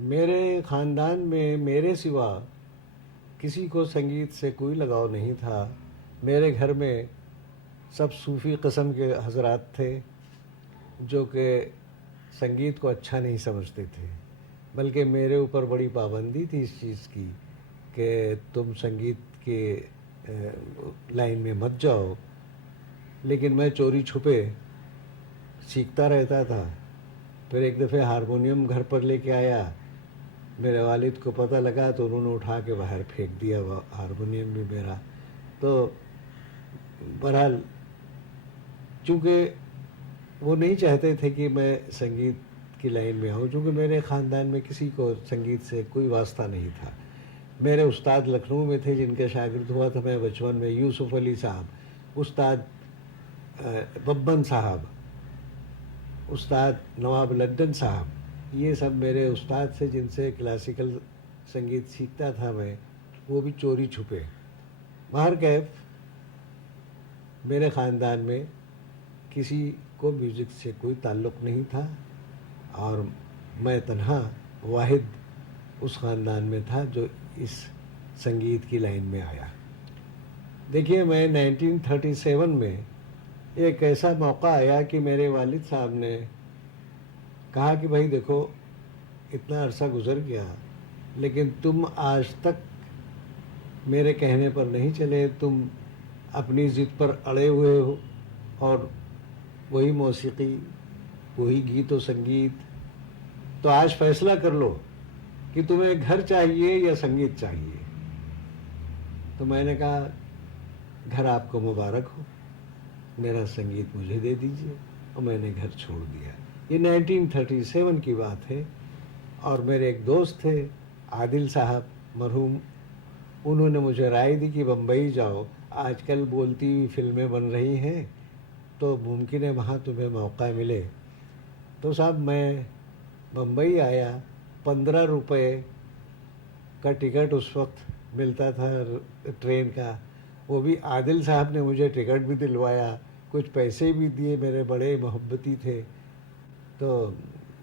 میرے خاندان میں میرے سوا کسی کو سنگیت سے کوئی لگاؤ نہیں تھا. میرے گھر میں سب صوفی قسم کے حضرات تھے جو کہ سنگیت کو اچھا نہیں سمجھتے تھے، بلکہ میرے اوپر بڑی پابندی تھی اس چیز کی کہ تم سنگیت کے لائن میں مت جاؤ. لیکن میں چوری چھپے سیکھتا رہتا تھا. پھر ایک دفعہ ہارمونیم گھر پر لے کے آیا. میرے والد کو پتہ لگا تو انہوں نے اٹھا کے باہر پھینک دیا وہ ہارمونیم بھی میرا. تو بہرحال چونکہ وہ نہیں چاہتے تھے کہ میں سنگیت کی لائن میں آؤں، چونکہ میرے خاندان میں کسی کو سنگیت سے کوئی واسطہ نہیں تھا. میرے استاد لکھنؤ میں تھے جن کے شاگرد ہوا تھا میں بچپن میں، یوسف علی صاحب، استاد ببن صاحب، استاد نواب لدن صاحب، یہ سب میرے استاد تھے جن سے کلاسیکل سنگیت سیکھتا تھا میں، وہ بھی چوری چھپے. باہر کیف میرے خاندان میں کسی کو میوزک سے کوئی تعلق نہیں تھا اور میں تنہا واحد اس خاندان میں تھا جو اس سنگیت کی لائن میں آیا. دیکھیے میں 1937 میں ایک ایسا موقع آیا کہ میرے والد صاحب نے کہا کہ بھائی دیکھو اتنا عرصہ گزر گیا لیکن تم آج تک میرے کہنے پر نہیں چلے، تم اپنی ضد پر اڑے ہوئے ہو اور وہی موسیقی، وہی گیت و سنگیت. تو آج فیصلہ کر لو کہ تمہیں گھر چاہیے یا سنگیت چاہیے. تو میں نے کہا گھر آپ کو مبارک ہو، میرا سنگیت مجھے دے دیجیے، اور میں نے گھر چھوڑ دیا. یہ 1937 کی بات ہے. اور میرے ایک دوست تھے عادل صاحب مرحوم، انہوں نے مجھے رائے دی کہ بمبئی جاؤ، آج کل بولتی ہوئی فلمیں بن رہی ہیں تو ممکن ہے وہاں تمہیں موقع ملے. تو صاحب میں بمبئی آیا. 15 روپے کا ٹکٹ اس وقت ملتا تھا ٹرین کا، وہ بھی عادل صاحب نے مجھے ٹکٹ بھی دلوایا، کچھ پیسے بھی دیے، میرے بڑے محبتی تھے. تو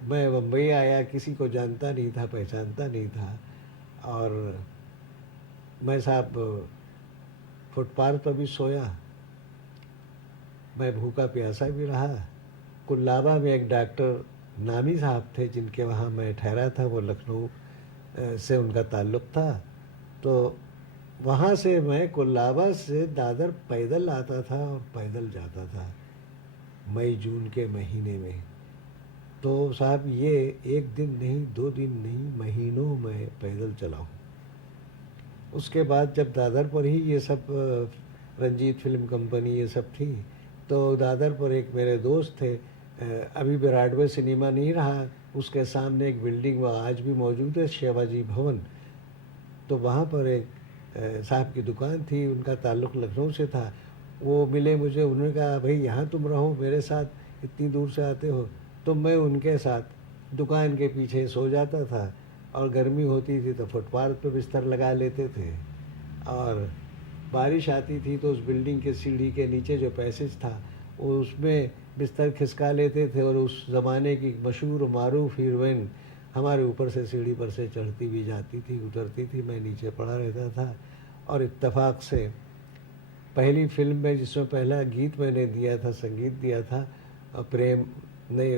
میں بمبئی آیا، کسی کو جانتا نہیں تھا، پہچانتا نہیں تھا، اور میں صاحب فٹ پاتھ پر بھی سویا، میں بھوکا پیاسا بھی رہا. کلابہ میں ایک ڈاکٹر نامی صاحب تھے جن کے وہاں میں ٹھہرا تھا، وہ لکھنؤ سے ان کا تعلق تھا. تو وہاں سے میں کلابہ سے دادر پیدل آتا تھا اور پیدل جاتا تھا مئی جون کے مہینے میں. تو صاحب یہ ایک دن نہیں، 2 دن نہیں، مہینوں میں پیدل چلا ہوں. اس کے بعد جب دادر پر ہی یہ سب رنجیت فلم کمپنی یہ سب تھی، تو دادر پر ایک میرے دوست تھے، ابھی براڈ وے سنیما نہیں رہا، اس کے سامنے ایک بلڈنگ وہ آج بھی موجود ہے، شیواجی بھون. تو وہاں پر ایک صاحب کی دکان تھی، ان کا تعلق لکھنؤ سے تھا. وہ ملے مجھے، انہوں نے کہا بھائی یہاں تم رہو میرے ساتھ، اتنی دور سے آتے ہو. تو میں ان کے ساتھ دکان کے پیچھے سو جاتا تھا، اور گرمی ہوتی تھی تو فٹ پاتھ پہ بستر لگا لیتے تھے، اور بارش آتی تھی تو اس بلڈنگ کے سیڑھی کے نیچے جو پیسج تھا وہ اس میں بستر کھسکا لیتے تھے، اور اس زمانے کی مشہور و معروف ہیروئن ہمارے اوپر سے سیڑھی پر سے چڑھتی بھی جاتی تھی، اترتی تھی، میں نیچے پڑا رہتا تھا. اور اتفاق سے پہلی فلم میں جس میں پہلا گیت میں نے دیا تھا، سنگیت دیا تھا، پریم نہیں،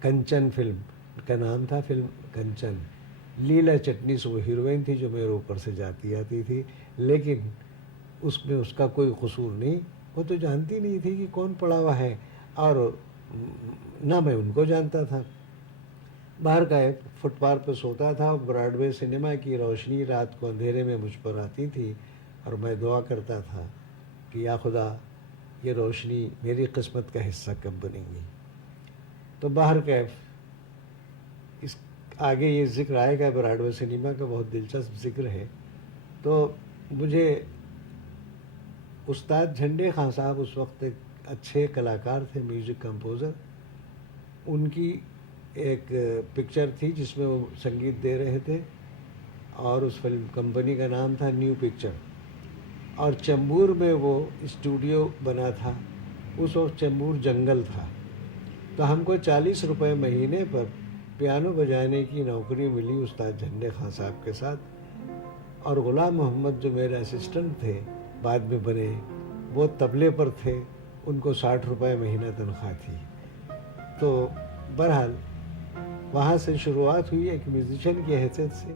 کنچن فلم کا نام تھا، فلم کنچن. لیلا چٹنیس وہ ہیروئن تھی جو میرے اوپر سے جاتی آتی تھی، لیکن اس میں اس کا کوئی قصور نہیں، وہ تو جانتی نہیں تھی کہ کون پڑا ہوا ہے، اور نہ میں ان کو جانتا تھا. باہر کا ایک فٹ پاتھ پہ سوتا تھا، براڈ وے سنیما کی روشنی رات کو اندھیرے میں مجھ پر آتی تھی، اور میں دعا کرتا تھا کہ یا خدا یہ روشنی میری قسمت کا حصہ کب بنے گی. تو باہر کیف اس آگے یہ ذکر آئے گا، براڈ وے سنیما کا بہت دلچسپ ذکر ہے. تو مجھے استاد جھنڈے خان صاحب اس وقت ایک اچھے کلاکار تھے، میوزک کمپوزر، ان کی ایک پکچر تھی جس میں وہ سنگیت دے رہے تھے، اور اس فلم کمپنی کا نام تھا نیو پکچر، اور چیمبور میں وہ اسٹوڈیو بنا تھا. اس وقت چیمبور جنگل تھا. تو ہم کو 40 روپے مہینے پر پیانو بجانے کی نوکری ملی استاد جھنڈے خان صاحب کے ساتھ، اور غلام محمد جو میرے اسسٹنٹ تھے بعد میں بنے، وہ طبلے پر تھے، ان کو 60 روپے مہینہ تنخواہ تھی۔ تو بہرحال وہاں سے شروعات ہوئی ایک میوزیشین کی حیثیت سے۔